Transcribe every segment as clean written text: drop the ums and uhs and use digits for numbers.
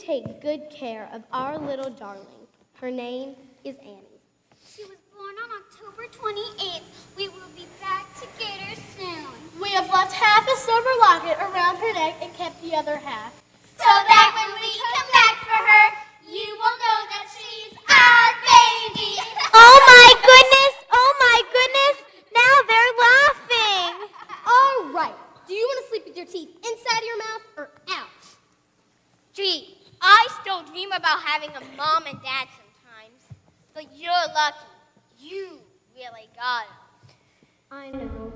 Take good care of our little darling. Her name is Annie. She was born on October 28th. We will be back to get her soon. We have left half a silver locket around her neck and kept the other half. So that when we come back for her, you will know that she's our baby. Oh my goodness! Oh my goodness! Now they're laughing. All right. Do you want to sleep with your teeth inside your mouth or out? Gee, I still dream about having a mom and dad sometimes. But you're lucky. You really got it. I know.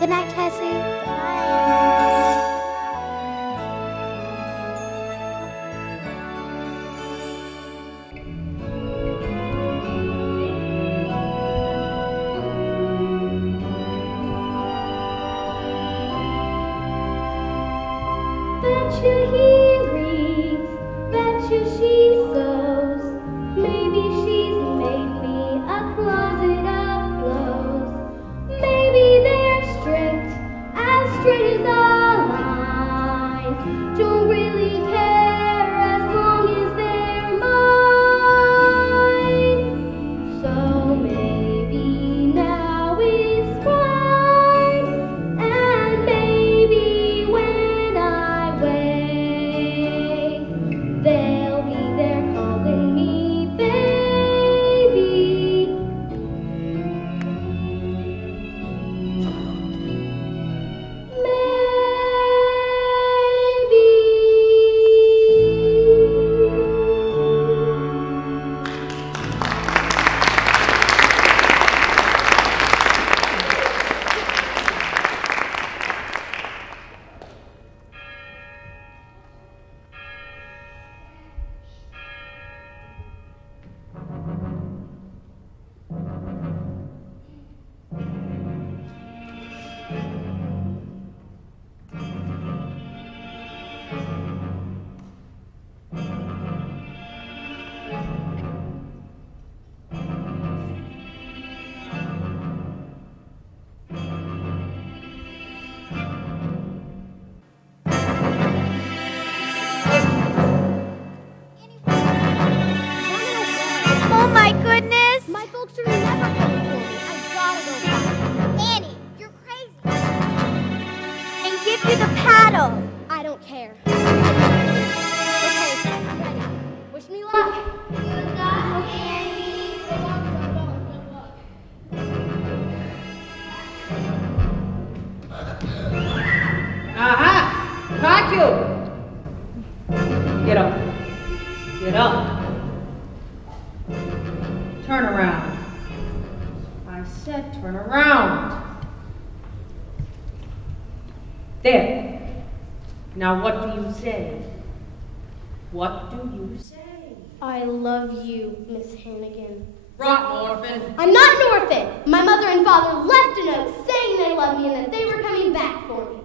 Good night, Cassie. Betcha he reads, betcha she sews. Maybe she's made me a closet of clothes. Maybe they're straight as a line. Don't really care as long as they're mine. So maybe now it's fine, and maybe when I wake, Oh my goodness! My folks are never coming for me. I gotta go find them. Annie, you're crazy. And give you the paddle. I don't care. Okay, I'm ready. Wish me luck. Good luck, Annie. Good luck, good luck, good luck. Aha! Caught you! Get up. Get up. Turn around. I said turn around. There. Now what do you say? What do you say? I love you, Miss Hannigan. Rotten orphan. I'm not an orphan. My mother and father left a note saying they loved me and that they were coming back for me.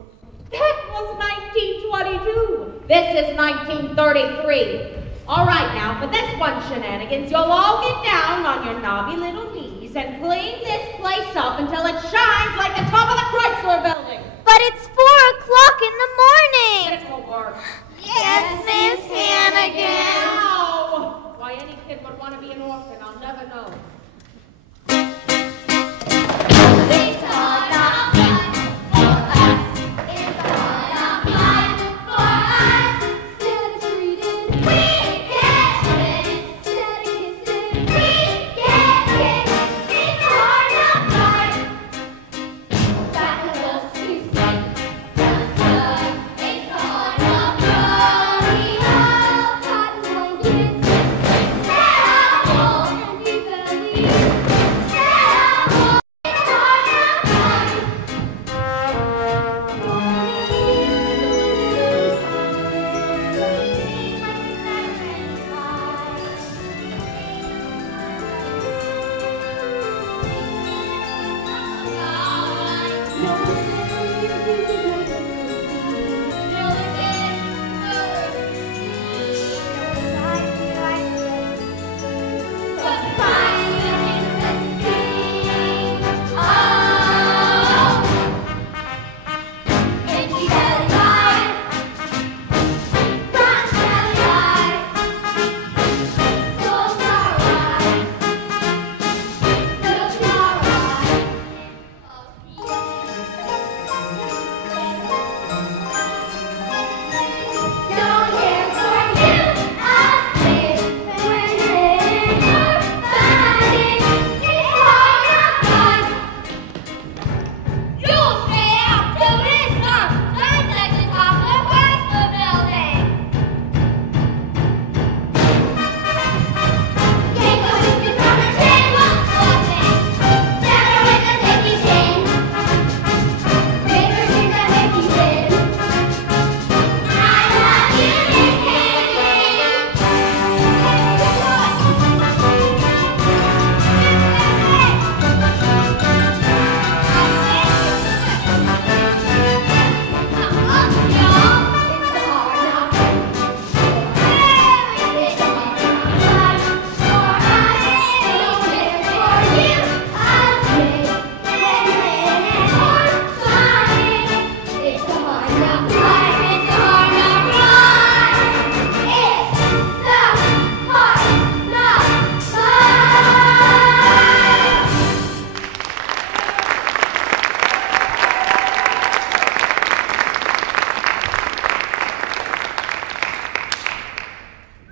That was 1922. This is 1933. All right, now, for this one, shenanigans, you'll all get down on your knobby little knees and clean this place up until it shines like the top of the Chrysler building. But it's 4 o'clock in the morning. It will work. Yes, Miss Hannigan. Now, why any kid would want to be an orphan, I'll never know. It's all not fun for us. It's all not fun for us. Instead of treated, We get it. instead of kissing, We get it. It's all not fun. got no else to say. It's all not funny how cotton blankets Terrible. and you belly. Terrible. It's all not fun. Don't care for you, us live when in orphanage. It's all not fun. You'll stay out till it's done. Shines like the top of the Chrysler building. Can't go with you from a chain, won't nothing. Never with a sticky chain. Never with a sticky chain. I love you, Miss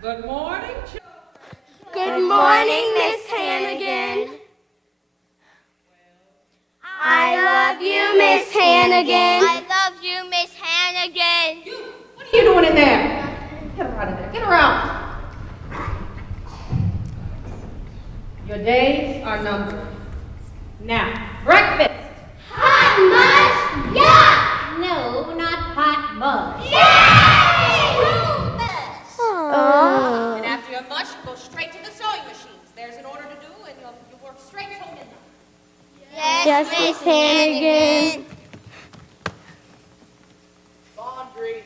Good morning, children. Good morning, Miss Hannigan. I love you, Miss Hannigan. I love you, Miss Hannigan. What are you doing in there? Get her out of there. Get her out. Your days are numbered. Now, breakfast. Hot mush? Yeah! No, not hot mush. And after your mush, you go straight to the sewing machines. There's an order to do, and you'll work straight till midnight. Yes, Miss Hannigan. Laundry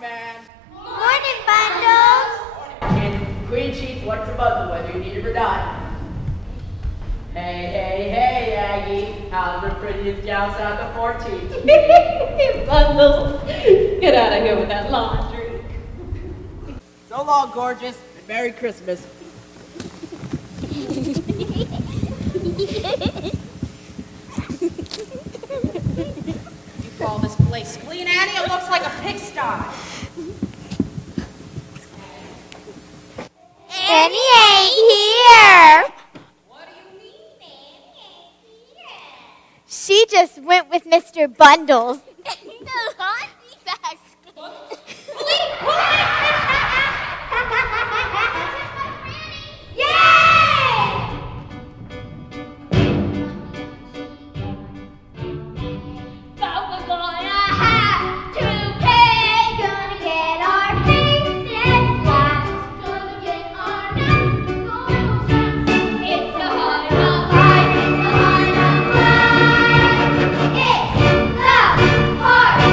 man. Morning, bundles. And green sheets, what's the bundle, whether you need it or not? Hey, Aggie. How's the prettiest gal south of 14? Bundles. Get out of here with that laundry. So long, gorgeous, and Merry Christmas. You call this place clean, Annie? It looks like a pigsty. Annie ain't here. What do you mean, Annie ain't here? She just went with Mr. Bundles. The laundry basket. But we're gonna have to pay. Gonna get our faces washed. Gonna get our necks going. It's the heart of life. It's the heart of life. It's the heart of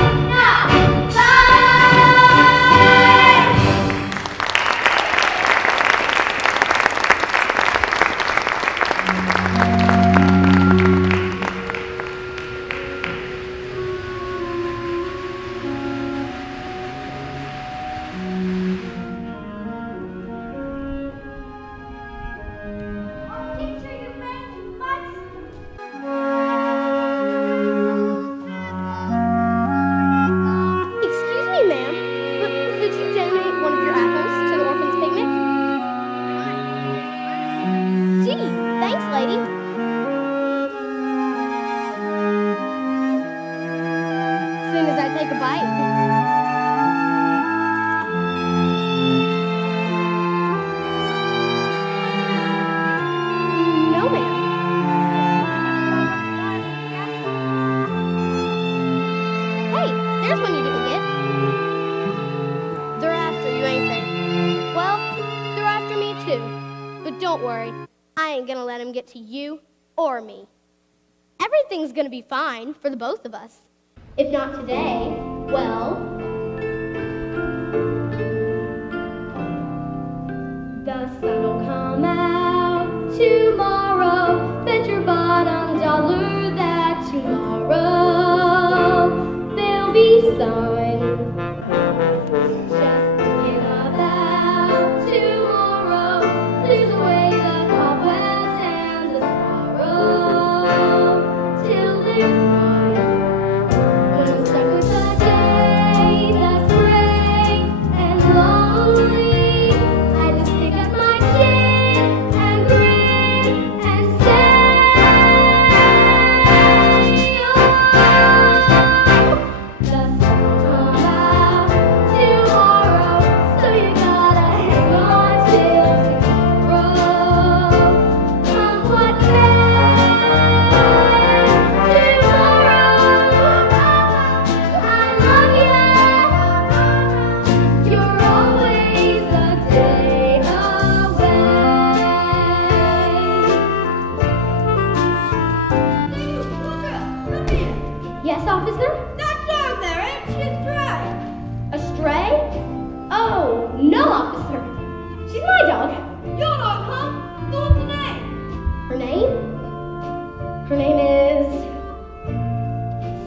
Excuse me, ma'am, but could you donate one of your apples to the orphan's picnic? Gee, thanks, lady. Soon as I take a bite. No, ma'am. Hey, there's one you didn't get. They're after you, ain't they? Well, they're after me too. But don't worry, I ain't gonna let them get to you or me. Everything's gonna be fine for the both of us. If not today, well, the sun will come out tomorrow. Bet your bottom dollar that tomorrow there'll be sun. Just thinking about tomorrow clears away the cobwebs and the sorrow till there's one. When I'm stuck with a day that's gray and lonely, I just pick up my chin and grin and say, oh, the sun will come out tomorrow, so you gotta hang on till tomorrow. Come what may, tomorrow I love you. You're always a day away. Yes, officer? That dog there, ain't she astray? A stray? Oh, no, officer. She's my dog. Your dog, huh? So what's the name? Her name? Her name is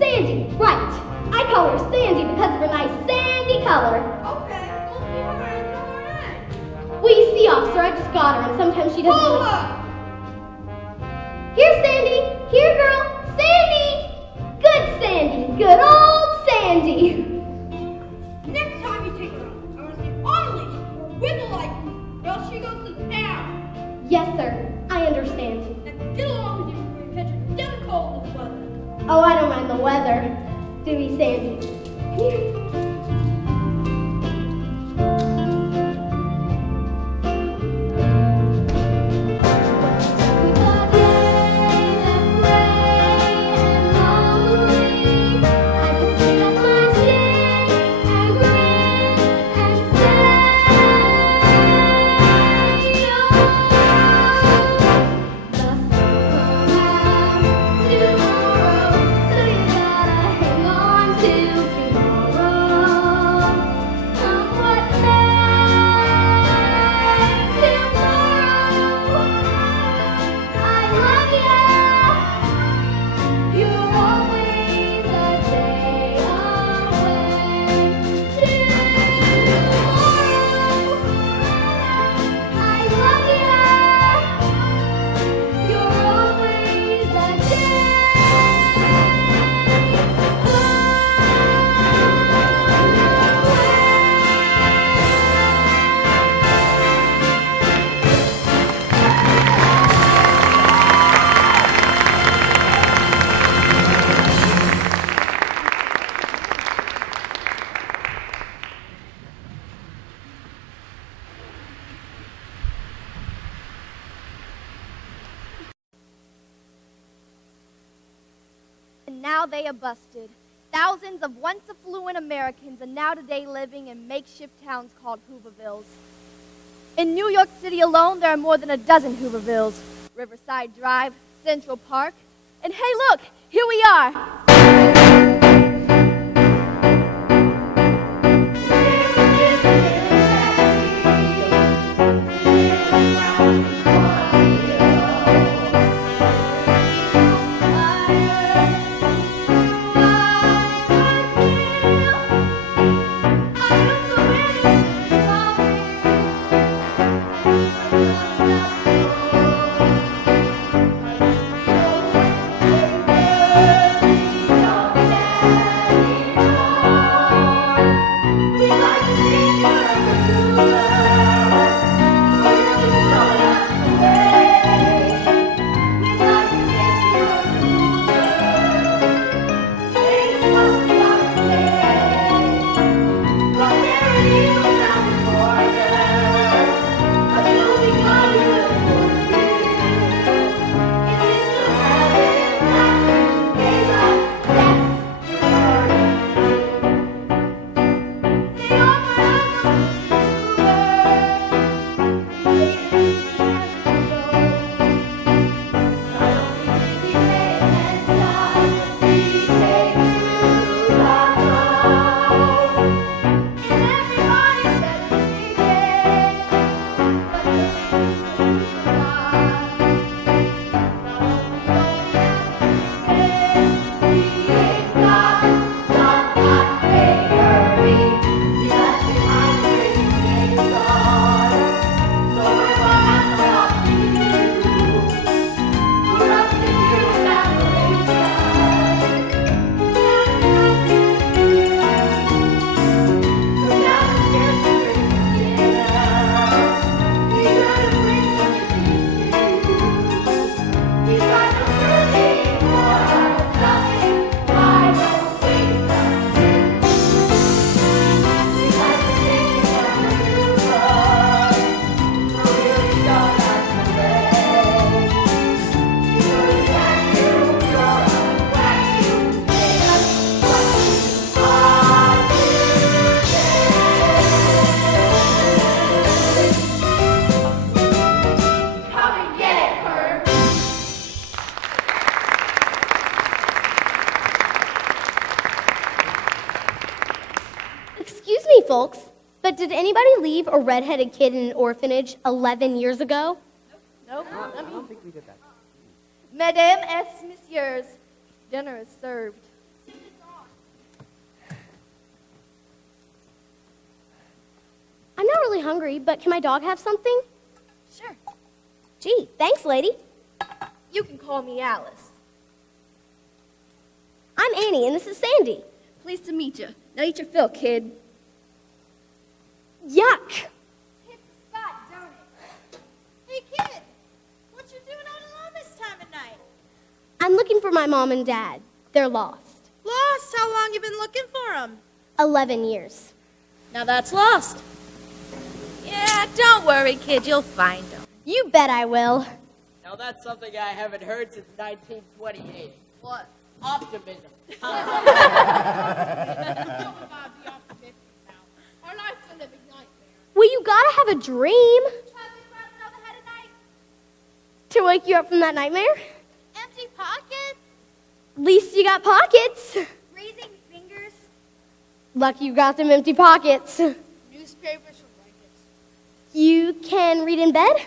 Sandy. Right. I call her Sandy because of her nice sandy color. Okay, we'll see her and know her name. Well, you see, officer, I just got her, and sometimes she doesn't. Pull really- her! Here, Sandy. Here, girl. Sandy. Good Sandy. Good old Sandy. Next time you take her out, I want to see on a leash or wiggle like you, or else she goes to town. Yes, sir. I understand. Now get along with you before you catch a dead cold this weather. Oh, I don't mind the weather. Do we, Sandy? Come here. Tomorrow now they are busted. Thousands of once affluent Americans are now today living in makeshift towns called Hoovervilles. In New York City alone, there are more than a dozen Hoovervilles. Riverside Drive, Central Park, and hey look, here we are. Folks, but did anybody leave a redheaded kid in an orphanage 11 years ago? Nope. I don't think we did that. Mesdames et messieurs, dinner is served. I'm not really hungry, but can my dog have something? Sure. Gee, thanks, lady. You can call me Alice. I'm Annie, and this is Sandy. Pleased to meet you. Now eat your fill, kid. Yuck. Hit the spot, don't it? Hey, kid, what you doing all alone this time of night? I'm looking for my mom and dad. They're lost. Lost? How long you been looking for them? 11 years. Now that's lost. Yeah, don't worry, kid. You'll find them. You bet I will. Now that's something I haven't heard since 1928. What? Optimism. Our life's a living nightmare. Well, you gotta have a dream to wake you up from that nightmare. Empty pockets? At least you got pockets. Raising fingers? Lucky you got them empty pockets. Newspapers for blankets. You can read in bed?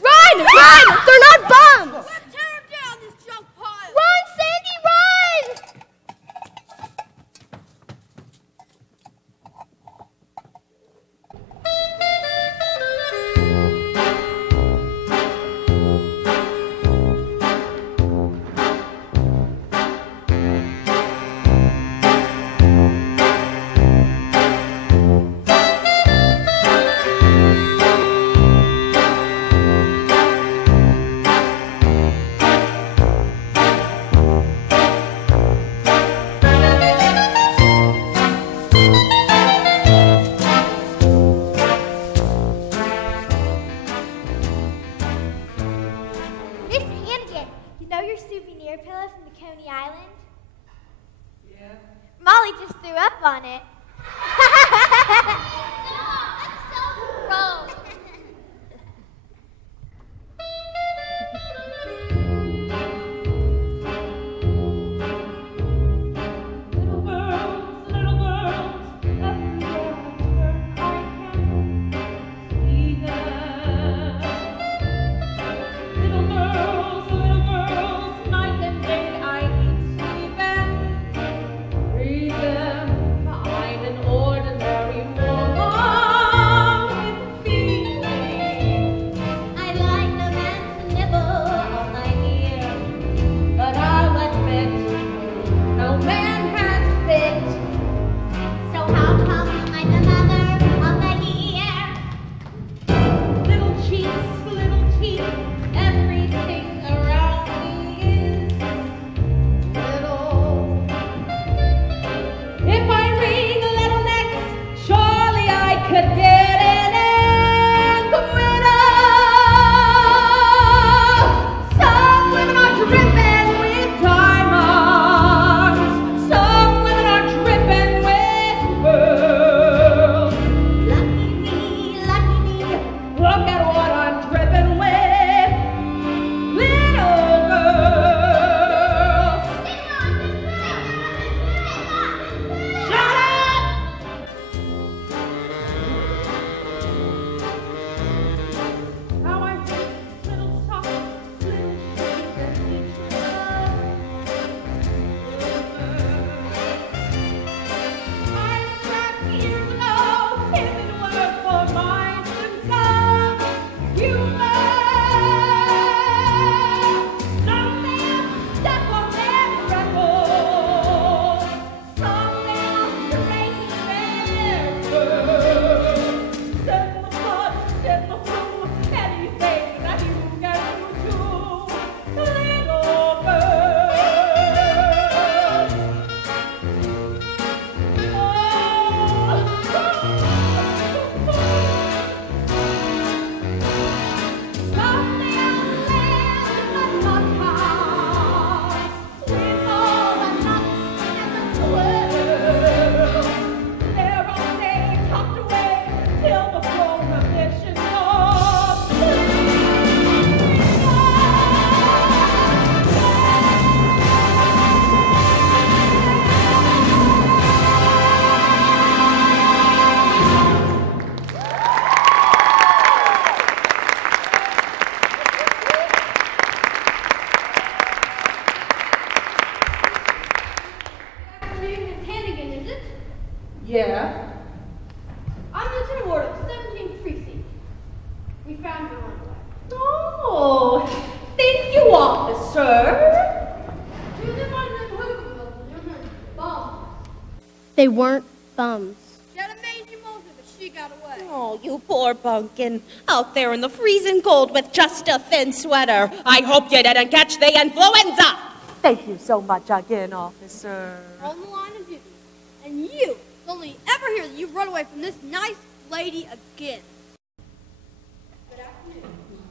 Run! Run! They're not bums! Tear him down, this junk pile! Run, Sandy, run! on it. That's so gross. Little girls, everywhere I turn, I can see them. Little girls, night and day I eat, sleep, and breathe them. I'm an ordinary woman with feelings. I like the man to nibble on my ear, but I'll admit, no man has fit. So how come I'm the mother of the year? Little cheeks, little teeth, everything around me is little. If I wring a little necks, surely I could get an acquittal. Some women are dripping with diamonds. Some women are dripping with pearls. Lucky me, lucky me. Look at what I'm dripping with, little girls. Shut up! How I hate little socks, little shoes, and each I'm trapped years ago, if it were for my sense of humor. Someday I'll step on their records. Someday I'll break their words. Send the blood, send the flu, anything that you can do to little girls. Afternoon, Hannigan, is it? Yeah. I'm Lieutenant Ward of 17th Precinct. We found your runaway. Oh, thank you, officer. We live on the Hooverville, and they're bombs. They weren't bums. She had a mangy motor, but she got away. Oh, you poor bumpkin. Out there in the freezing cold with just a thin sweater. I hope you didn't catch the influenza. Thank you so much again, officer. On the line of duty. And you don't let me ever hear that you've run away from this nice lady again. Good afternoon.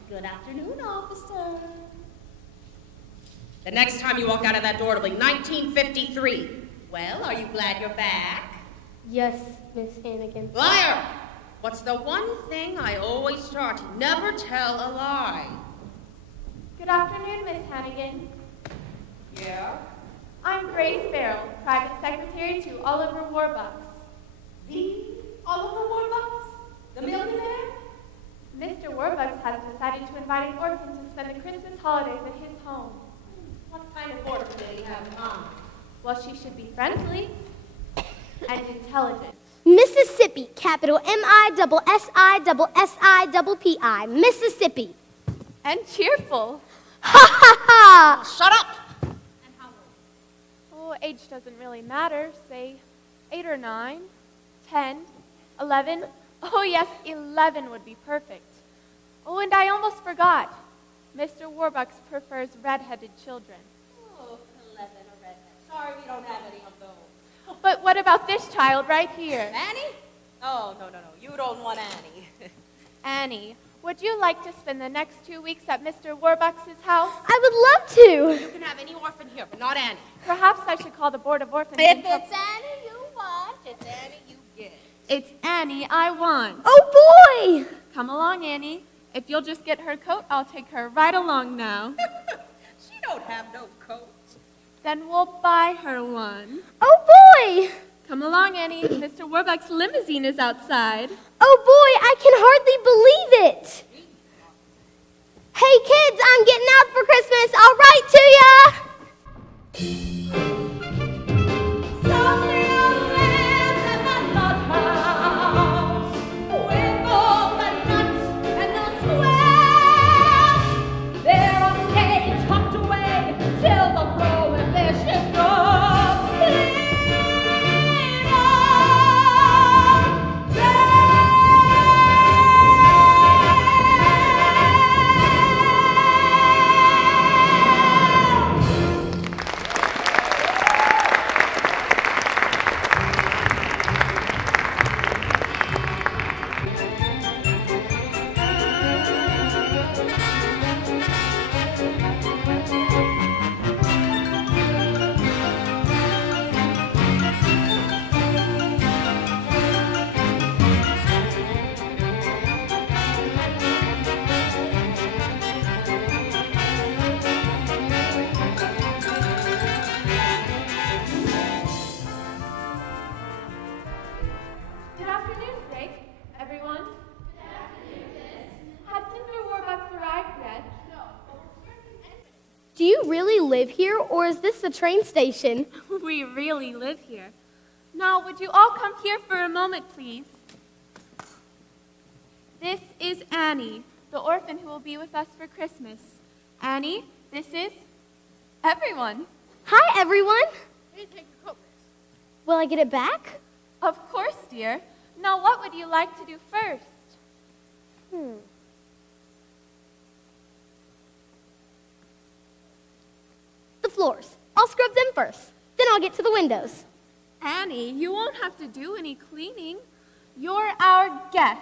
Good afternoon, officer. The next time you walk out of that door, it'll be 1953. Well, are you glad you're back? Yes, Miss Hannigan. Liar! What's the one thing I always taught you? Never tell a lie. Good afternoon, Miss Hannigan. Yeah? I'm Grace Farrell, private secretary to Oliver Warbucks. The Oliver Warbucks? The millionaire? Mr. Warbucks has decided to invite an orphan to spend the Christmas holidays at his home. What kind of orphan did he have in mind? Well, she should be friendly and intelligent. Mississippi, capital M-I-S-S-I-S-S-I-P-I, Mississippi. And cheerful. Ha ha ha! Shut up! And how old? Oh, age doesn't really matter. Say 8 or 9, 10, 11. Oh, yes, 11 would be perfect. Oh, and I almost forgot. Mr. Warbucks prefers red-headed children. Oh, 11 or redhead. Sorry, we don't have any of those. But what about this child right here? Annie? Oh, no. You don't want Annie. Annie, would you like to spend the next 2 weeks at Mr. Warbucks' house? I would love to. You can have any orphan here, but not Annie. Perhaps I should call the Board of Orphans. If and tell- it's Annie you want, It's Annie you get. It's Annie I want. Oh, boy! Come along, Annie. If you'll just get her coat, I'll take her right along now. She don't have no coat. Then we'll buy her one. Oh, boy! Come along, Annie. Mr. Warbucks' limousine is outside. Oh, boy, I can hardly believe it. Hey, kids, I'm getting out for Christmas. I'll write to ya. Softly on the land at my nut house, with all the nuts and the swell, there on the stage tucked away till the prohibition goes. Good afternoon, Drake. Everyone. Good afternoon, Miss. Has Mr. Warbucks arrived yet? No. Do you really live here, or is this the train station? We really live here. Now, would you all come here for a moment, please? This is Annie, the orphan who will be with us for Christmas. Annie, this is everyone. Hi, everyone. Will I get it back? Of course, dear. Now, what would you like to do first? The floors. I'll scrub them first. Then I'll get to the windows. Annie, you won't have to do any cleaning. You're our guest.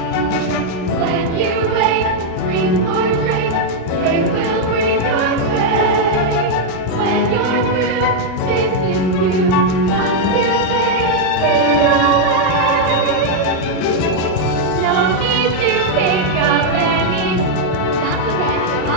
When you wake, bring or drink, they will bring your way. When you're through, this is you, must you take away. No need to pick up any, not to catch a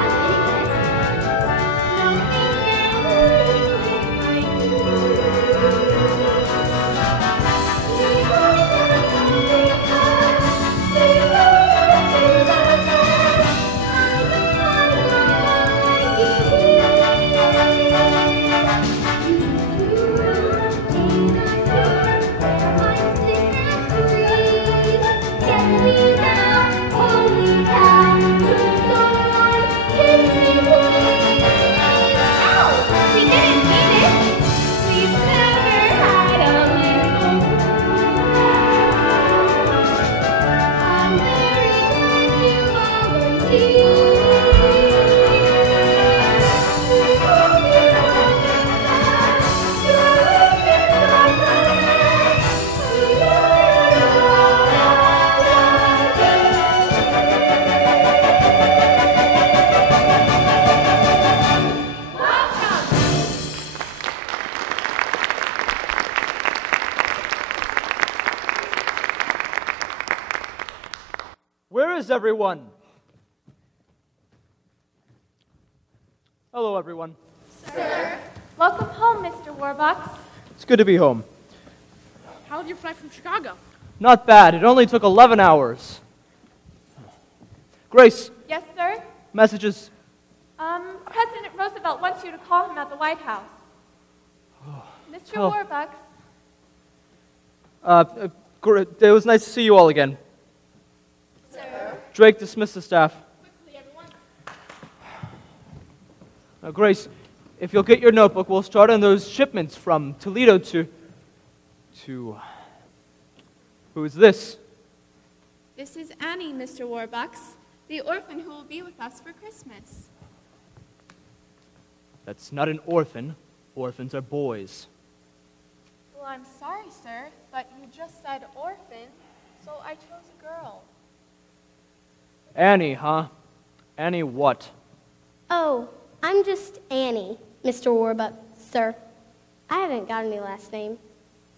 Where is everyone? Hello, everyone. Sir. Welcome home, Mr. Warbucks. It's good to be home. How was your flight from Chicago? Not bad. It only took 11 hours. Grace, Yes, sir? messages. President Roosevelt wants you to call him at the White House. Mr. Oh. Warbucks. It was nice to see you all again. Sir. Drake, dismiss the staff. Now, Grace, if you'll get your notebook, we'll start on those shipments from Toledo to Who's this? This is Annie, Mr. Warbucks, the orphan who will be with us for Christmas. That's not an orphan. Orphans are boys. Well, I'm sorry, sir, but you just said orphan, so I chose a girl. Annie, huh? Annie what? Oh, I'm just Annie, Mr. Warbucks, sir. I haven't got any last name.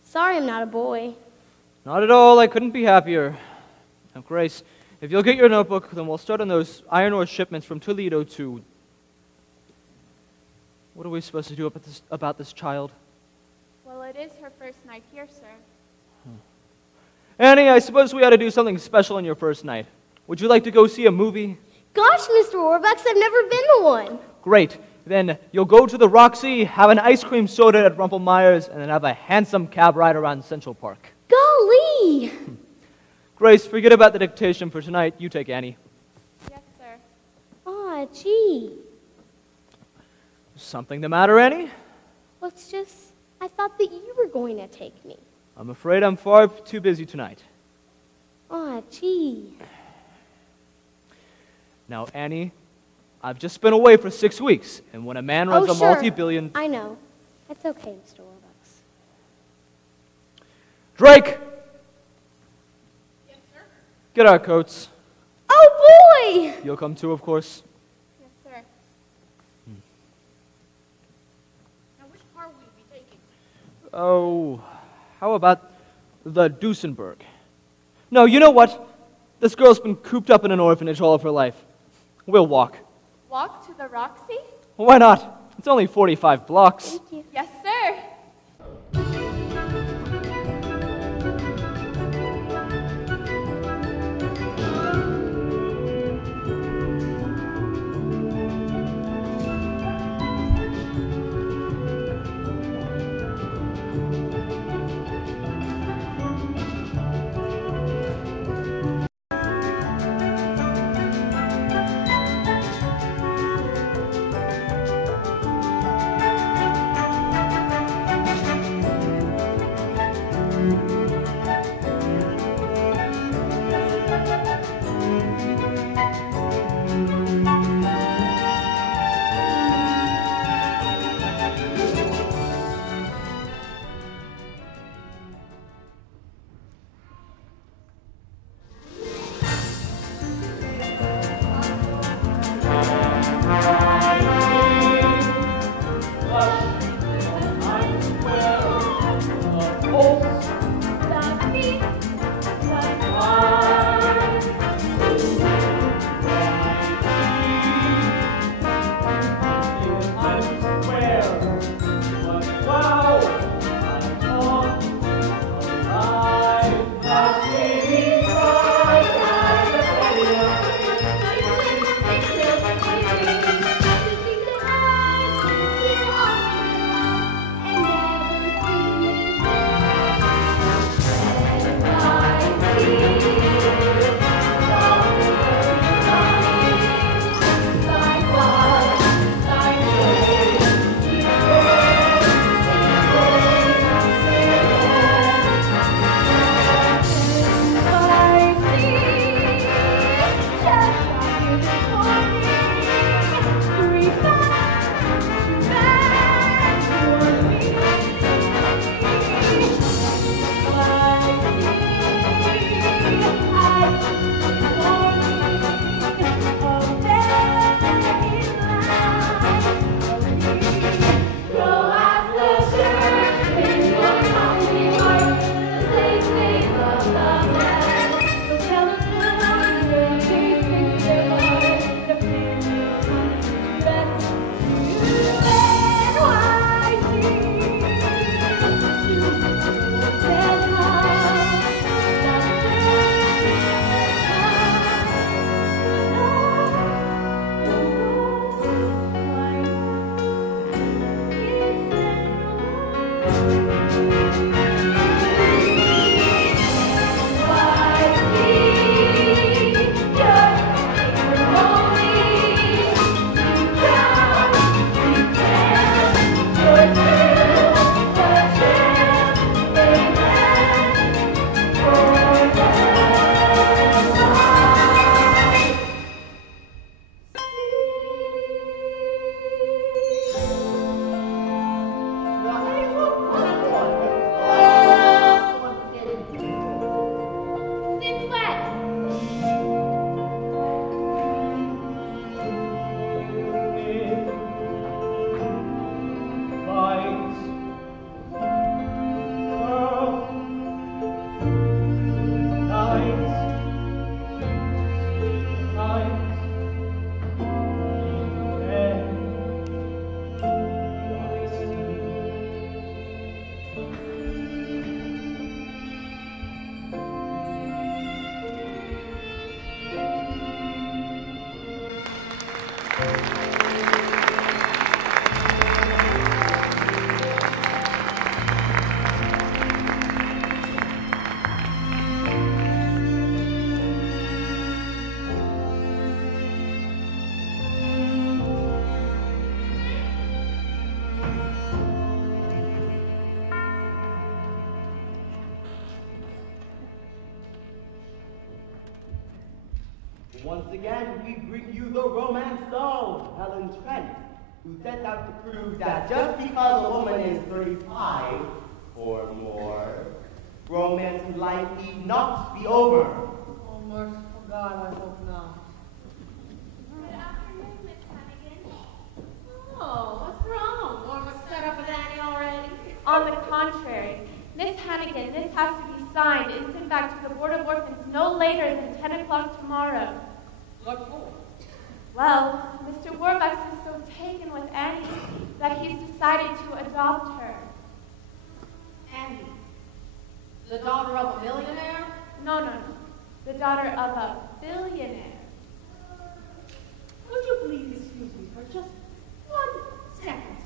Sorry I'm not a boy. Not at all. I couldn't be happier. Now, Grace, if you'll get your notebook, then we'll start on those iron ore shipments from Toledo to... What are we supposed to do about this child? Well, it is her first night here, sir. Annie, I suppose we ought to do something special on your first night. Would you like to go see a movie? Gosh, Mr. Warbucks, I've never been to one. Great. Then you'll go to the Roxy, have an ice cream soda at Rumpelmeyer's, and then have a handsome cab ride around Central Park. Golly! Grace, forget about the dictation for tonight. You take Annie. Yes, sir. Aw, gee. Something the matter, Annie? Well, it's just, I thought that you were going to take me. I'm afraid I'm far too busy tonight. Aw, gee. Now, Annie, I've just been away for 6 weeks, and when a man runs a multi-billion... I know. That's okay, Mr. Warbucks. Drake! Yes, sir. Get our coats. Oh, boy! You'll come too, of course. Yes, sir. Now, which car will you be taking? Oh, how about the Duesenberg? No, you know what? This girl's been cooped up in an orphanage all of her life. We'll walk. Walk to the Roxy? Why not? It's only 45 blocks. Thank you. Yes, sir. Once again, we bring you the romance of Helen Trent, who set out to prove that just because a woman is 35 or more, romance in life need not be over. Oh, merciful God, I hope not. Good afternoon, Miss Hannigan. Oh, what's wrong? Warbucks set up with Annie already? On the contrary, Miss Hannigan, this has to be signed and sent back to the Board of Orphans no later than 10 o'clock tomorrow. What for? Well, Mr. Warbucks is so taken with Annie that he's decided to adopt her. Annie, the daughter of a millionaire? No. The daughter of a billionaire. Would you please excuse me for just 1 second?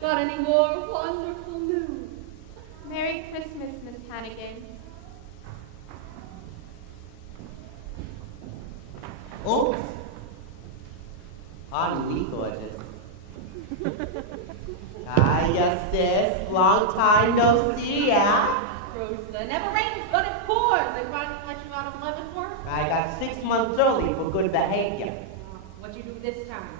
Got any more wonderful news? Merry Christmas, Miss Hannigan. Oops. Pardon me, gorgeous. Yes, sis. Long time no see, yeah? Rosa, it never rains, but it pours. They finally let you out of Leavenworth? I got 6 months early for good behavior. What'd you do this time?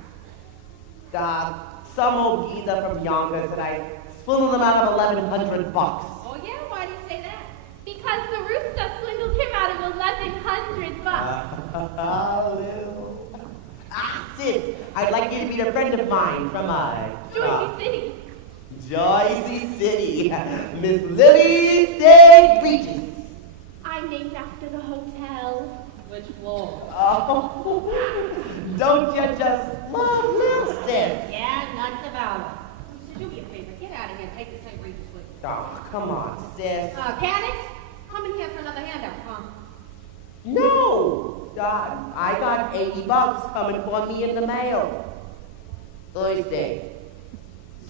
Some old geezer from Yonkers and I swindled him out of $1,100. Oh, yeah? Why do you say that? Because the rooster swindled him out of $1,100. Sis, I'd like you to be a friend of mine from, Jersey City. Jersey City. Miss Lily St. Regis. I'm named after the hotel. Which floor? Oh, don't you just love little sis? Yeah, nuts about it. So do me a favor, get out of here and take the St. Regis with you. Oh, come on, sis. Candace, come in here for another handout, huh? No! I got $80 coming for me in the mail. Thursday.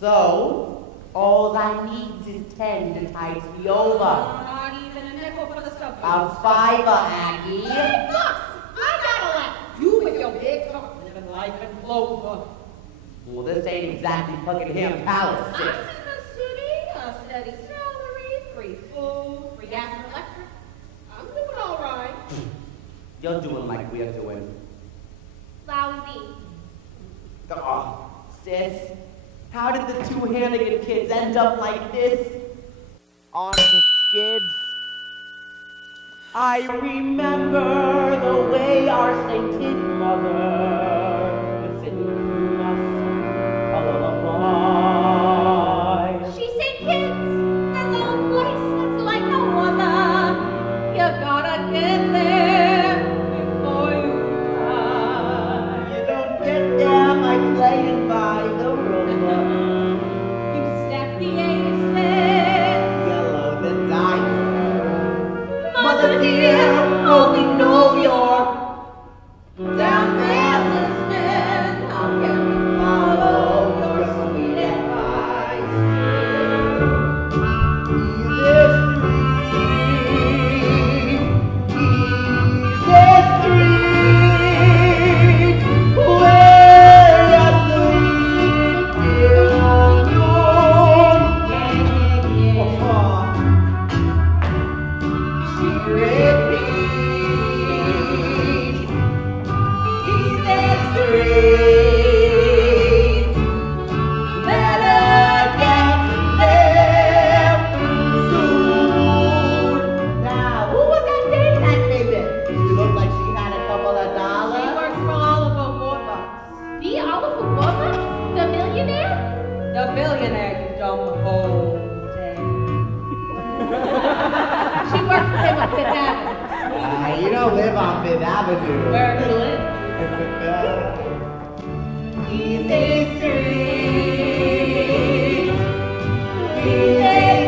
So, all I need is 10 to tide me over. Not even a nickel for the stuff. A $5, Aggie. $8! I gotta let you with your big talk living life in Clover. Well, this ain't exactly Buckingham Palace, sis. I'm in the city, a steady salary, free food, free gas and electric. I'm doing all right. You're doing like we're doing. Lousy. Oh, sis, how did the 2 Hannigan kids end up like this? On the skids. I remember the way our sainted mother was singing us a lullaby. She sang kids, has a voice that's like no other. You gotta get there before you die. You don't get there by playing by the rover. You stack the aces. You load the dice. Mother dear, only know you're down there listening. How can we follow your sweet advice? The billionaire, you dumb whole day. She works for him on Fifth Avenue. You don't live on Fifth Avenue. Where do you live? Easy Street. Easy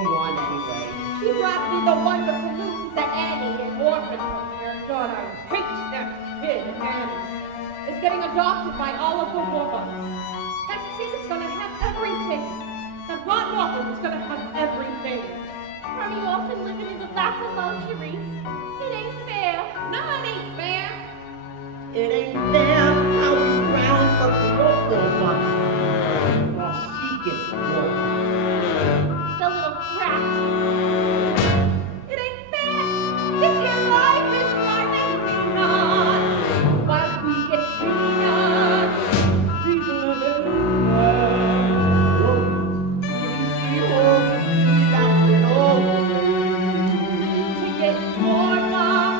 same one anyway. She brought me the wonderful news that Annie, an orphan from your daughter, hates that kid, Annie, is getting adopted by all of the Warbucks. That kid is gonna have everything. That rotten orphan is gonna have everything. From you often living in the back of luxury. It ain't fair. No, it ain't fair. It ain't fair how these grounds for local ones. While she gets broke. The little brat. It ain't fair. This here life is driving me nuts. While we get peanuts. She's living to get more love.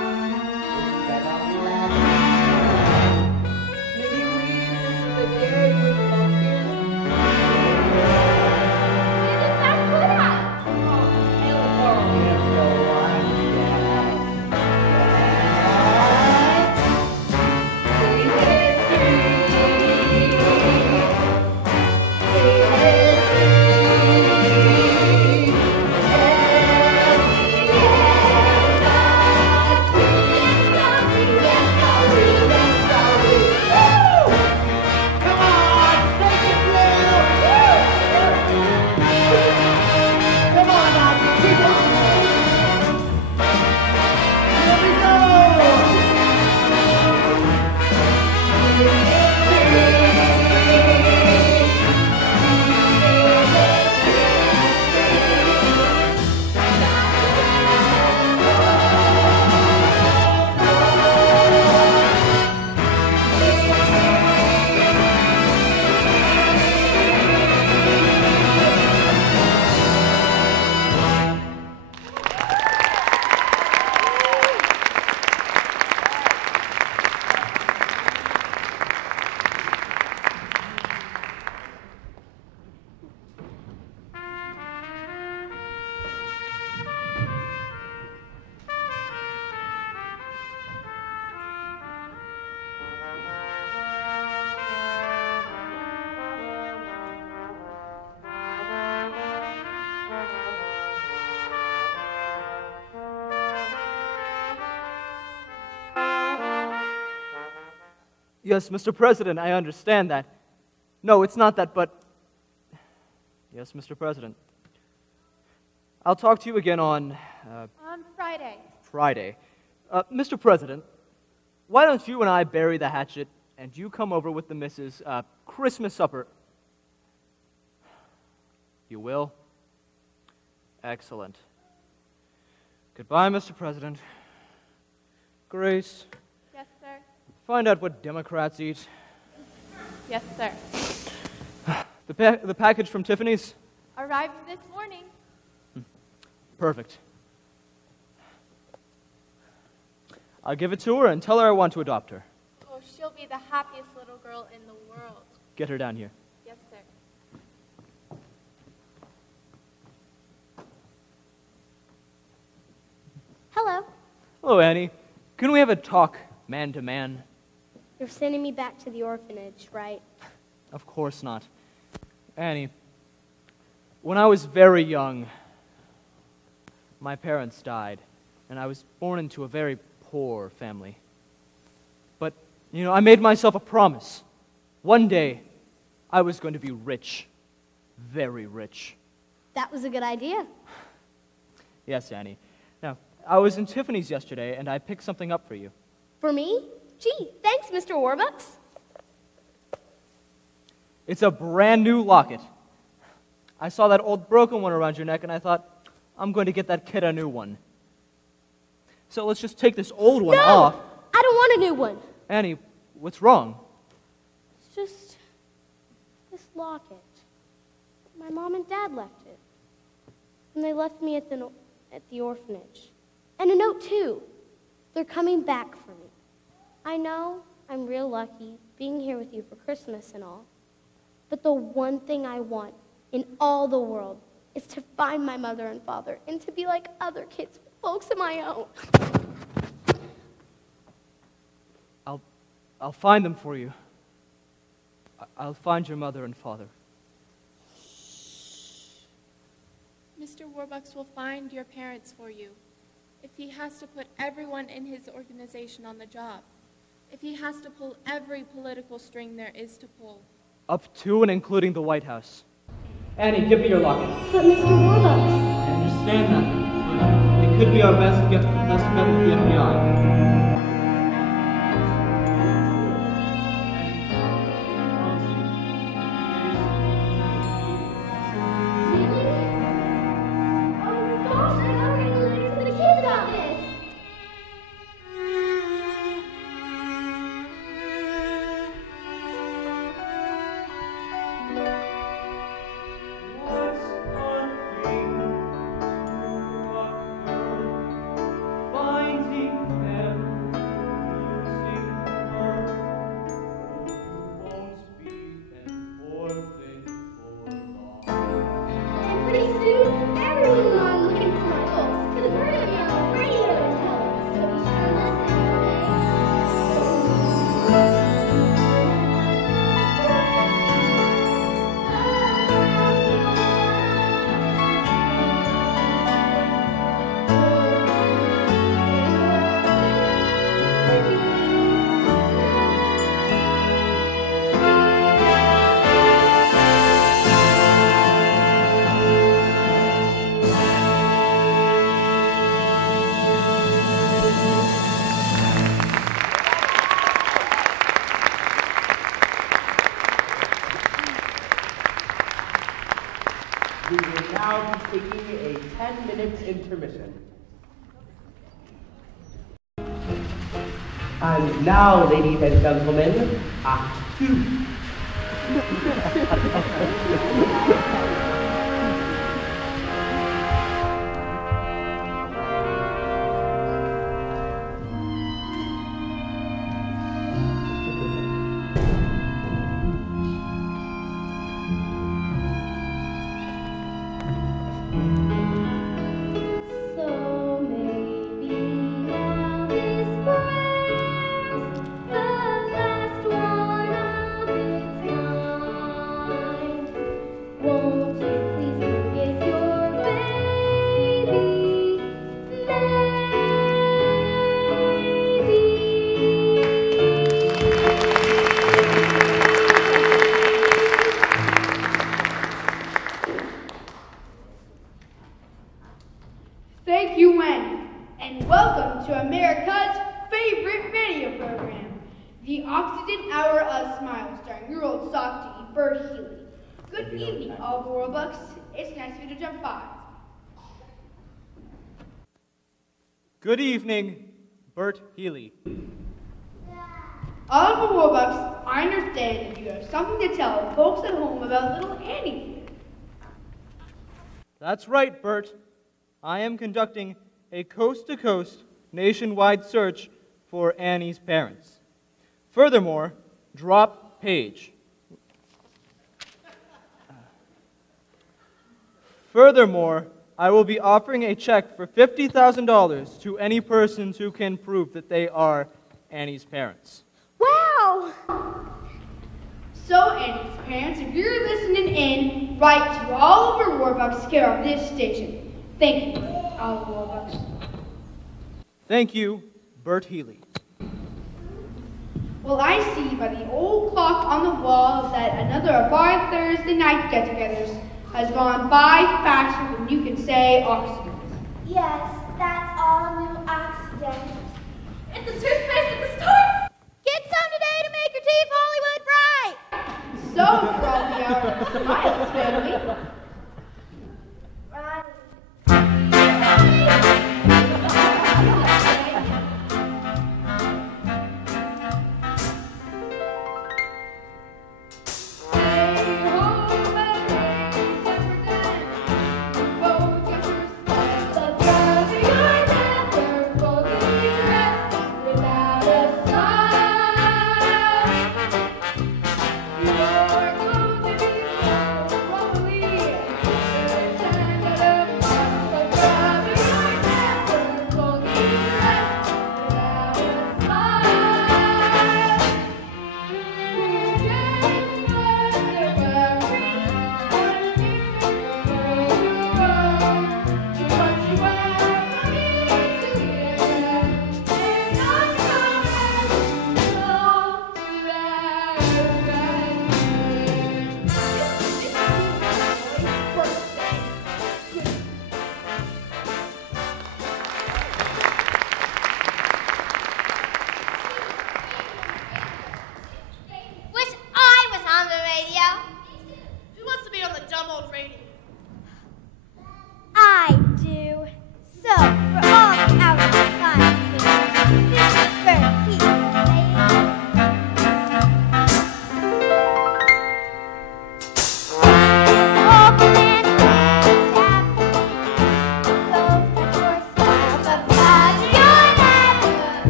Yes, Mr. President, I understand that. No, it's not that, but... Yes, Mr. President. I'll talk to you again on... On Friday. Friday. Mr. President, why don't you and I bury the hatchet, and you come over with the missus' Christmas supper? You will? Excellent. Goodbye, Mr. President. Grace, Yes, sir. find out what Democrats eat. Yes, sir. The package from Tiffany's? Arrived this morning. Perfect. I'll give it to her and tell her I want to adopt her. Oh, she'll be the happiest little girl in the world. Get her down here. Yes, sir. Hello. Hello, Annie. Can we have a talk, man to man? You're sending me back to the orphanage, right? Of course not. Annie, when I was very young, my parents died, and I was born into a very poor family. But, I made myself a promise. One day, I was going to be rich. Very rich. That was a good idea. Yes, Annie. Now, I was in Tiffany's yesterday, and I picked something up for you. For me? Gee, thanks, Mr. Warbucks. It's a brand new locket. I saw that old broken one around your neck, and I thought, I'm going to get that kid a new one. So let's just take this old one off. I don't want a new one. Annie, what's wrong? It's just this locket. My mom and dad left it. And they left me at the orphanage. And a note, too. They're coming back for me. I know I'm real lucky being here with you for Christmas and all. But the one thing I want in all the world is to find my mother and father and to be like other kids with folks of my own. I'll find them for you. I'll find your mother and father. Mr. Mr. Warbucks will find your parents for you. If he has to put everyone in his organization on the job. If he has to pull every political string there is to pull. Up to and including the White House. Annie, give me your locket. But Mr. Warbucks, I understand that, but it could be our best bet with the FBI. We will now be taking a 10-minute intermission. And now, ladies and gentlemen, Act 2. so maybe now this brings the last one of its kind. Won't you please come get your baby, Thank you, Wendy, and welcome to America's favorite radio program, the Oxygen Hour of Smiles, starring your old softie, Bert Healy. Good evening, all the Warbucks. It's nice of you to jump by. Good evening, Bert Healy. All of the Warbucks, I understand that you have something to tell folks at home about little Annie. That's right, Bert. I am conducting a coast-to-coast nationwide search for Annie's parents. Furthermore, drop page. Furthermore, I will be offering a check for $50,000 to any persons who can prove that they are Annie's parents. Wow! So, Annie's parents, if you're listening in, write to Oliver Warbucks, care of this station. Thank you, Oliver Warbucks. Thank you, Bert Healy. Well, I see by the old clock on the wall that another of our Thursday night get-togethers has gone by faster than you can say oxygen. Yes, that's all new accident. It's the toothpaste at the stores! Get some today to make your teeth Hollywood bright! So, for all the hour of the Smiles family, without a smile.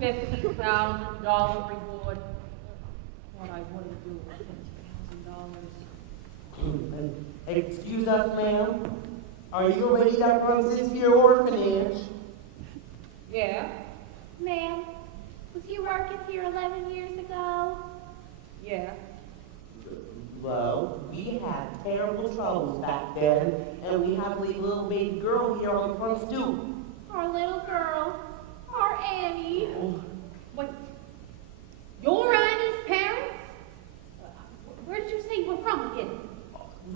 $50,000 reward. What I wouldn't do for $50,000. Excuse us, ma'am. Are you a lady that runs this here orphanage? Yeah? Ma'am, was you working here 11 years ago? Yeah. Well, we had terrible troubles back then, and we have a little baby girl here on the front stoop. Our little girl, our Annie. Wait. You're Annie's parents? Where did you say you were from again?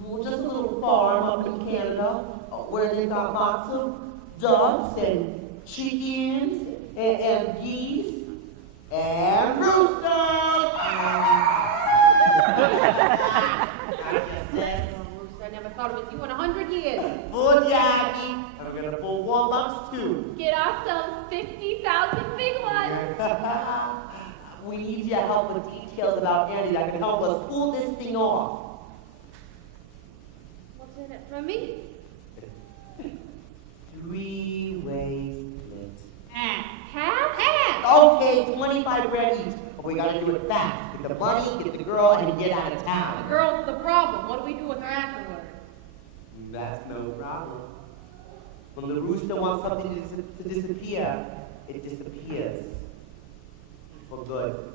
Well, just a little farm up in Canada, where they got lots of ducks and chickens and geese and roosters. I never thought it was you in 100 years. Full Jackie, and we're gonna pull Warbucks too. Get ourselves 50,000 big ones. We need your help with details about Annie that can help us pull this thing off. What's in it for me? 3-way split. Half? Okay, 25 grand each. But we gotta do it fast. Get the money, get the girl, and get out of The town. girl's the problem. What do we do with her afterwards? That's no problem. When the rooster wants something to disappear, it disappears. For good.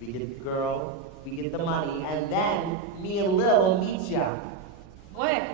We get the girl, we get the money, and then me and Lil will meet ya. Where?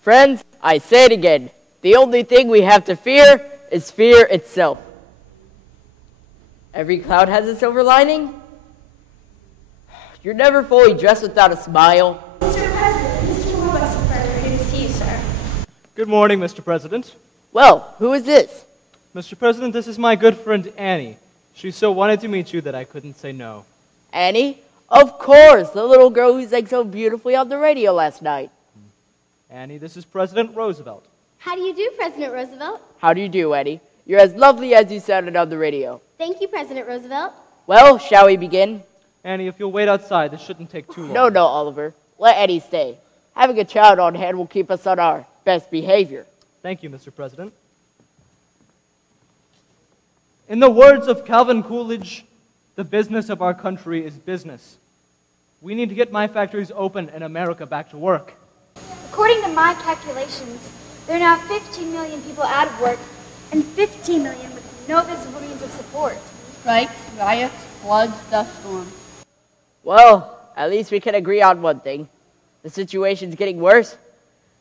Friends, I say it again. The only thing we have to fear is fear itself. Every cloud has a silver lining. You're never fully dressed without a smile. Mr. President, Mr. Warbucks and Fred are here to see you, sir. Good morning, Mr. President. Well, who is this? Mr. President, this is my good friend Annie. She so wanted to meet you that I couldn't say no. Annie? Of course, the little girl who sang so beautifully on the radio last night. Annie, this is President Roosevelt. How do you do, President Roosevelt? How do you do, Annie? You're as lovely as you sounded on the radio. Thank you, President Roosevelt. Well, shall we begin? Annie, if you'll wait outside, this shouldn't take too long. No, Oliver. Let Annie stay. Having a child on hand will keep us on our best behavior. Thank you, Mr. President. In the words of Calvin Coolidge, the business of our country is business. We need to get my factories open and America back to work. According to my calculations, there are now 15 million people out of work and 15 million with no visible means of support. Strikes, riots, floods, dust storms. Well, at least we can agree on one thing. The situation's getting worse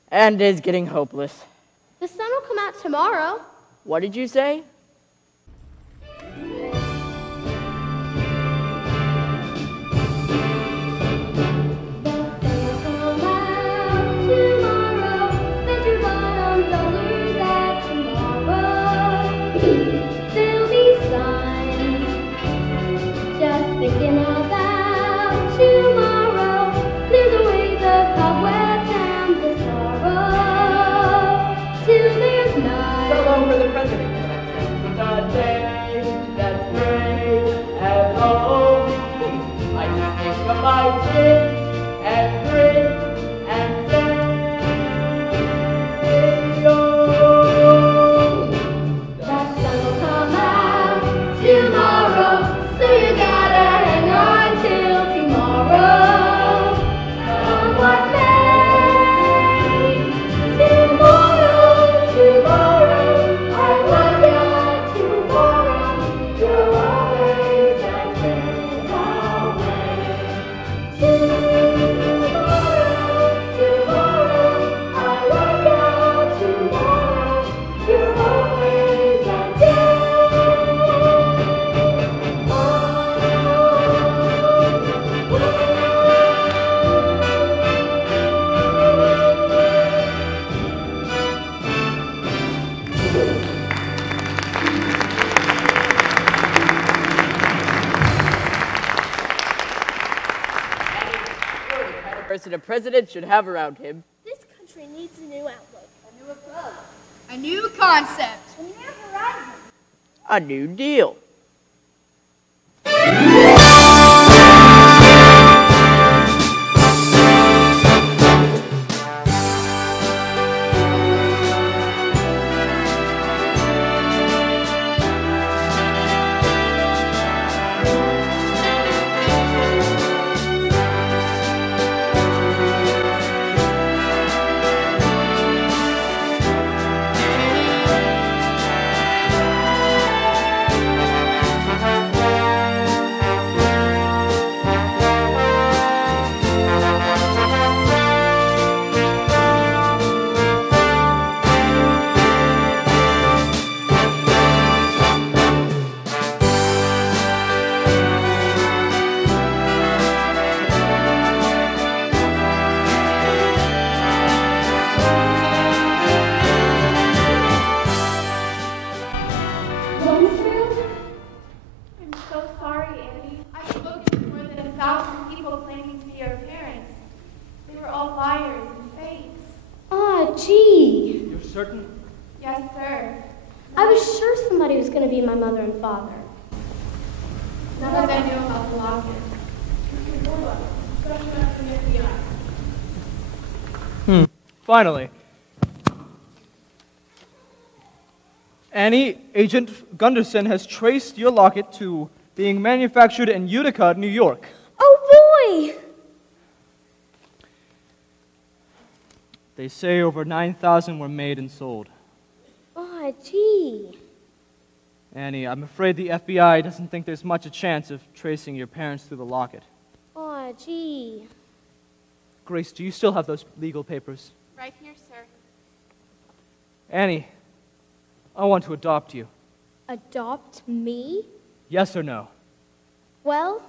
and is getting hopeless. The sun will come out tomorrow. What did you say? The all chin and grin and say, The sun will come out tomorrow, so you gotta hang on till tomorrow. Come what may, tomorrow, tomorrow, I love you tomorrow. You're always until away. Tomorrow, tomorrow, I love you tomorrow. You're always until Person a president should have around him. This country needs a new outlook. A new approach. A new concept. A new horizon. A New Deal. I'm so sorry, Annie. I've spoken to more than 1,000 people claiming to be your parents. They were all liars and fakes. Aw, gee. You're certain? Yes, sir. I was sure somebody was going to be my mother and father. None of them knew about the locket. Mr. Warbucks, special agent from the FBI. Finally. Annie, Agent Gunderson has traced your locket to being manufactured in Utica, New York. Oh, boy. They say over 9,000 were made and sold. Aw, gee. Annie, I'm afraid the FBI doesn't think there's much a chance of tracing your parents through the locket. Aw, gee. Grace, do you still have those legal papers? Right here, sir. Annie, I want to adopt you. Adopt me? Yes or no? Well,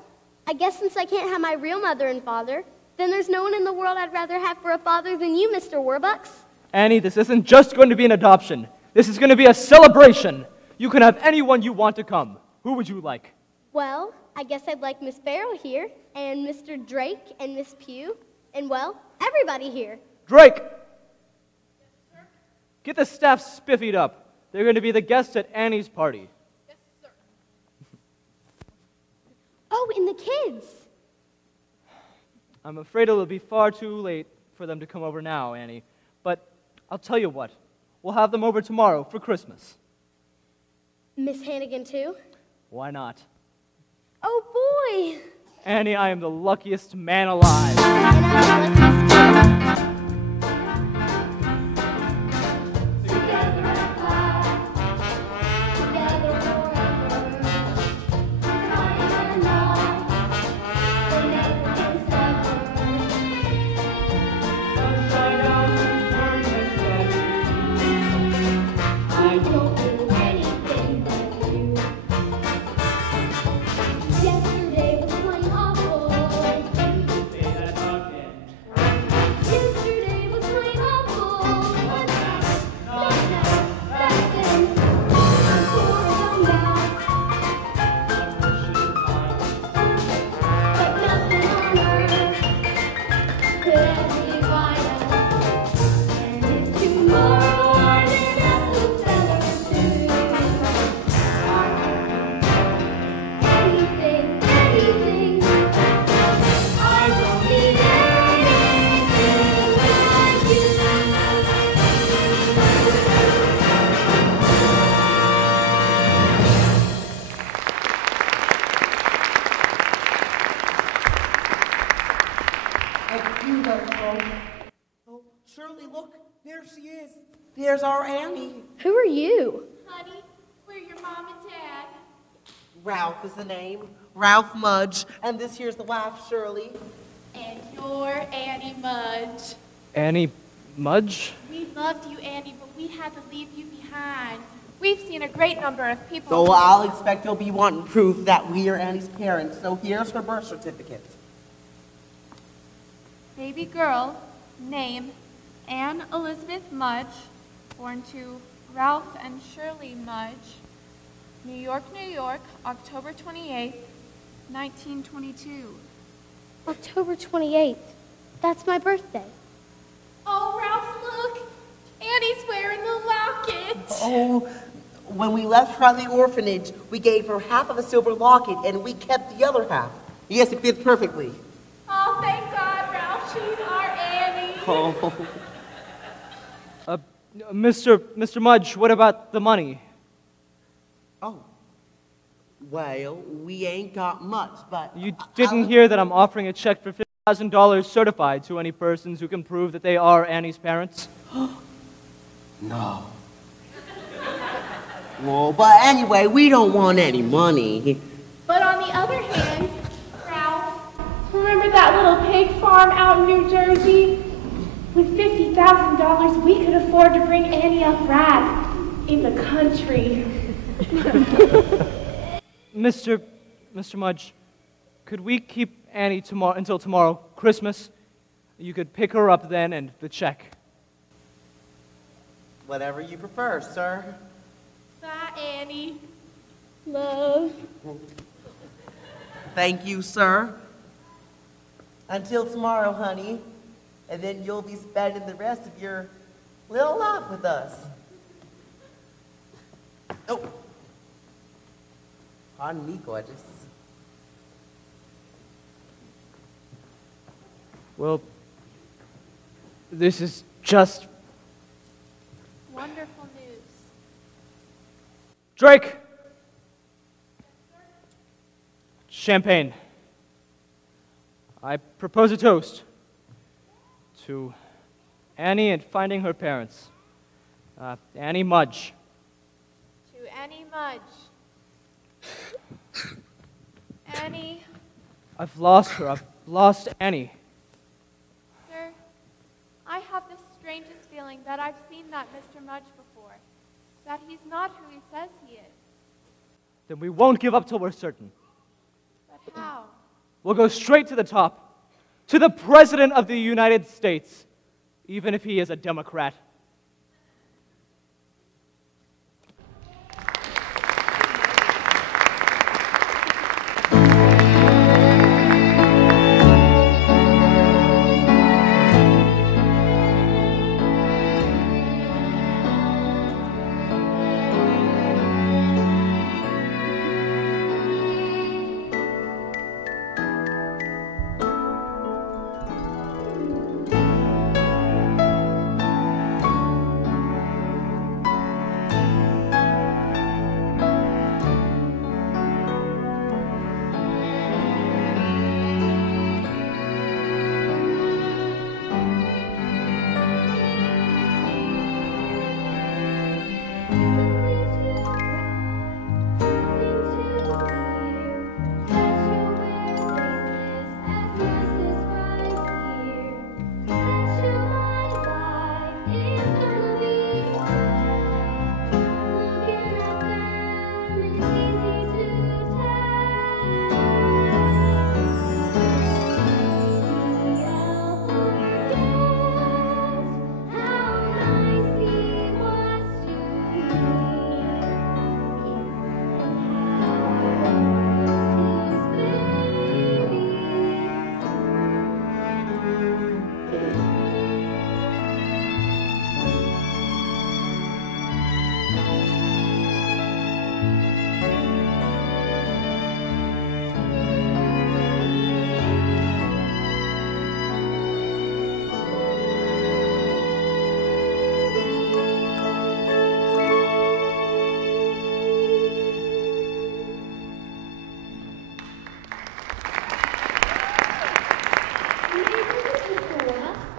I guess since I can't have my real mother and father, then there's no one in the world I'd rather have for a father than you, Mr. Warbucks. Annie, this isn't just going to be an adoption. This is going to be a celebration. You can have anyone you want to come. Who would you like? Well, I guess I'd like Miss Farrell here, and Mr. Drake, and Miss Pugh, and, well, everybody here. Drake! Get the staff spiffied up. They're going to be the guests at Annie's party. Oh, and the kids. I'm afraid it'll be far too late for them to come over now, Annie. But I'll tell you what. We'll have them over tomorrow for Christmas. Miss Hannigan, too? Why not? Oh, boy. Annie, I am the luckiest man alive. And I'm the luckiest kid. Together at last, together forever. Crying and all, they never can sever. Sunshine out, turn and I don't do anything but you. Yesterday was plain awful. say that again. Yesterday Excuse us, folks. Oh, Shirley, look, there she is. There's our Annie. Who are you? Honey, we're your mom and dad. Ralph is the name. Ralph Mudge. And this here's the wife, Shirley. And you're Annie Mudge. Annie Mudge? We loved you, Annie, but we had to leave you behind. We've seen a great number of people. So I'll expect you'll be wanting proof that we are Annie's parents. So here's her birth certificate. Baby girl, name Anne Elizabeth Mudge, born to Ralph and Shirley Mudge, New York, October 28th, 1922. October 28th. That's my birthday. Oh, Ralph, look! Annie's wearing the locket! Oh, when we left from the orphanage, we gave her half of a silver locket and we kept the other half. Yes, it fits perfectly. Oh, thank God, Ralph, she's our Annie! Oh. Mr. Mudge, what about the money? Oh. Well, we ain't got much, but... You didn't hear that I'm offering a check for $50,000 certified to any persons who can prove that they are Annie's parents? No. Well, but anyway, we don't want any money. But on the other hand, Ralph, remember that little pig farm out in New Jersey? With $50,000, we could afford to bring Annie up right in the country. Mr. Mudge, could we keep Annie until tomorrow, Christmas? You could pick her up then and the check. Whatever you prefer, sir. Bye, Annie. Love. Thank you, sir. Until tomorrow, honey. And then you'll be spending the rest of your little life with us. Oh. Pardon me, gorgeous. Well, this is just... Wonderful news. Drake! Champagne. I propose a toast to Annie and finding her parents. Annie Mudge. To Annie Mudge. Annie. I've lost her. I've lost Annie. Sir, I have the strangest feeling that I've seen that Mr. Mudge before. That he's not who he says he is. Then we won't give up till we're certain. But how? We'll go straight to the top. To the President of the United States. Even if he is a Democrat.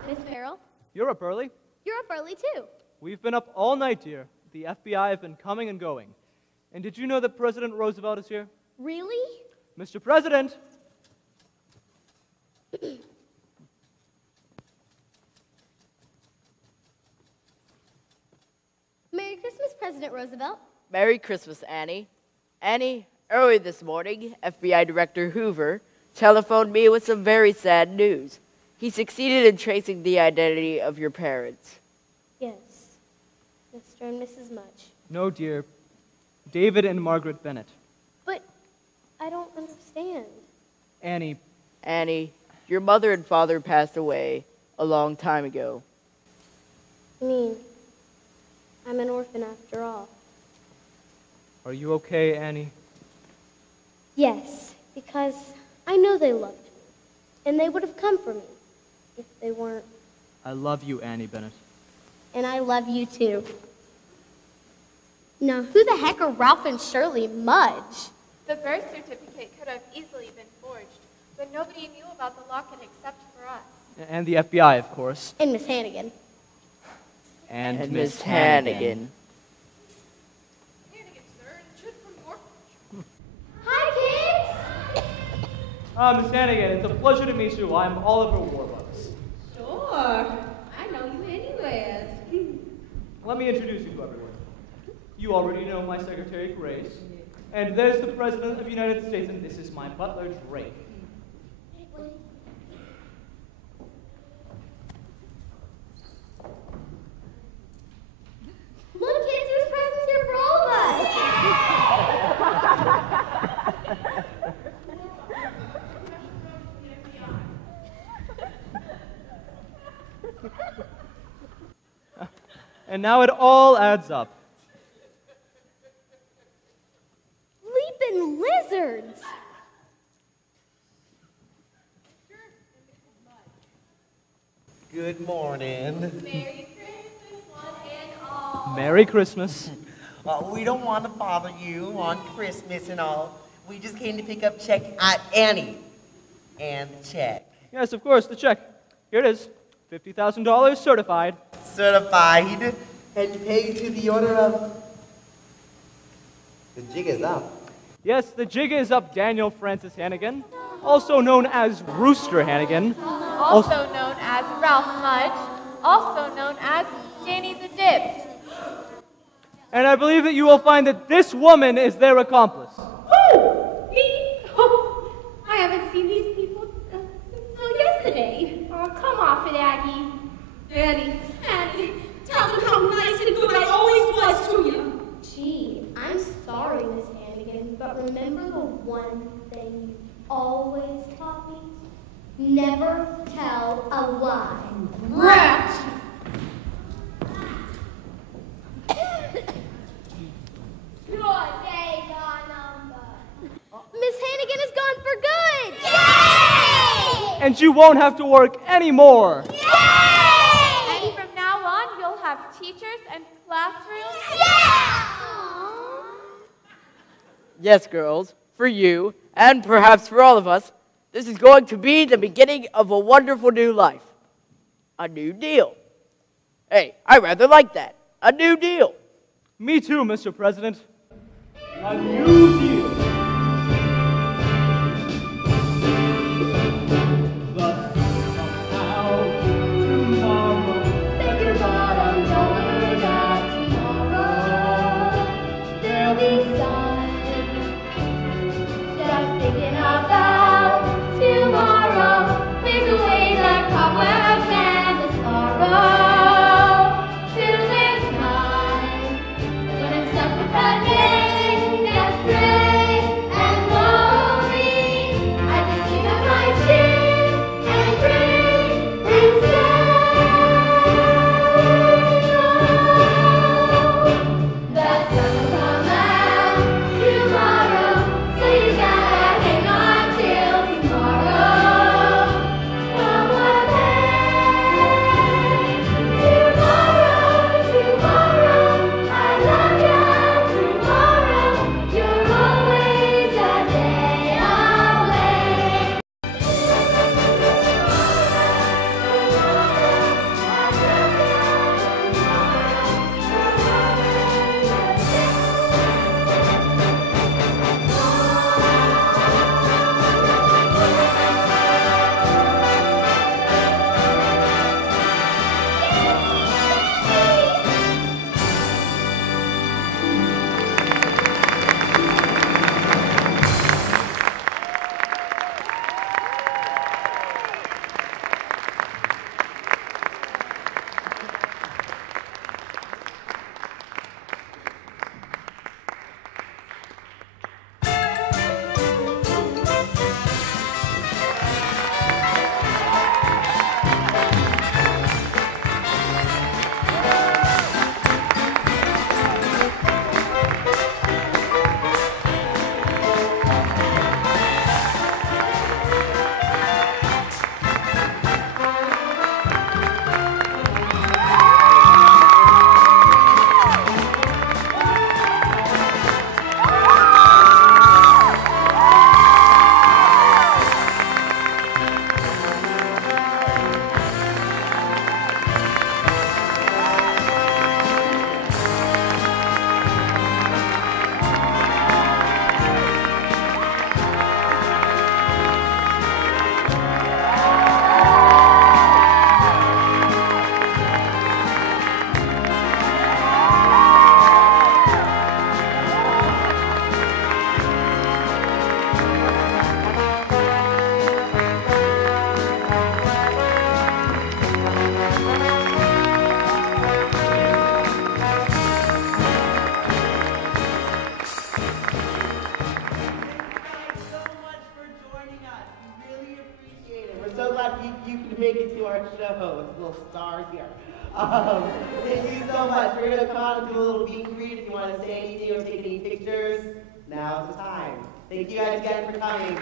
Miss Farrell, You're up early. you're up early too. We've been up all night, dear. The FBI have been coming and going. And did you know that President Roosevelt is here? Really? Mr. President! Merry Christmas, President Roosevelt. Merry Christmas, Annie. Annie, early this morning, FBI Director Hoover telephoned me with some very sad news. He succeeded in tracing the identity of your parents. Yes, Mr. and Mrs. Mudge. No, dear. David and Margaret Bennett. But I don't understand. Annie. Annie, your mother and father passed away a long time ago. I mean, I'm an orphan after all. Are you okay, Annie? Yes, because I know they loved me, and they would have come for me if they weren't. I love you, Annie Bennett. And I love you too. Now, who the heck are Ralph and Shirley Mudge? The birth certificate could have easily been forged, but nobody knew about the locket except for us. And the FBI, of course. And Miss Hannigan. And Miss Hannigan. Hi, kids! Miss Hannigan, it's a pleasure to meet you. I'm Oliver Warbucks. Sure. I know you anywhere. Let me introduce you to everyone. You already know my secretary, Grace. And there's the President of the United States, and this is my butler, Drake. Look, kids, there's presents here for all of us! And now it all adds up. Leaping lizards! Good morning. Merry Christmas, one and all. Merry Christmas. We don't want to bother you on Christmas and all. We just came to pick up check at Annie. And the check. Yes, of course, the check. Here it is. $50,000 certified. Certified and paid to the order of... The jig is up. Yes, the jig is up, Daniel Francis Hannigan, also known as Rooster Hannigan. Also known as Ralph Mudge, also known as Danny the Dip. And I believe that you will find that this woman is their accomplice. Oh, me? Oh, I haven't seen these people since yesterday. Oh, come off it, Aggie. Annie, tell them how nice and good I always was to you. Gee, I'm sorry, Miss Hannigan, but remember the one thing you always taught me? Never tell a lie. Rat! Your days are numbered. Miss Hannigan is gone for good! Yay! And you won't have to work anymore. And from now on, you'll have teachers and classrooms. Yes, girls, for you, and perhaps for all of us, this is going to be the beginning of a wonderful new life. A new deal. Hey, I rather like that. A new deal. Me too, Mr. President. A new deal. Thus, somehow, tomorrow, Beg your pardon, don't worry that tomorrow there'll be sun. Just thinking about tomorrow clears away the cobwebs and the sorrow. Till there's time when it's stuck with that thing that's make it to our show. It's a little star here. Thank you so much. We're going to come out and do a little meet and greet. If you want to say anything or take any pictures, now's the time. Thank you guys again for coming.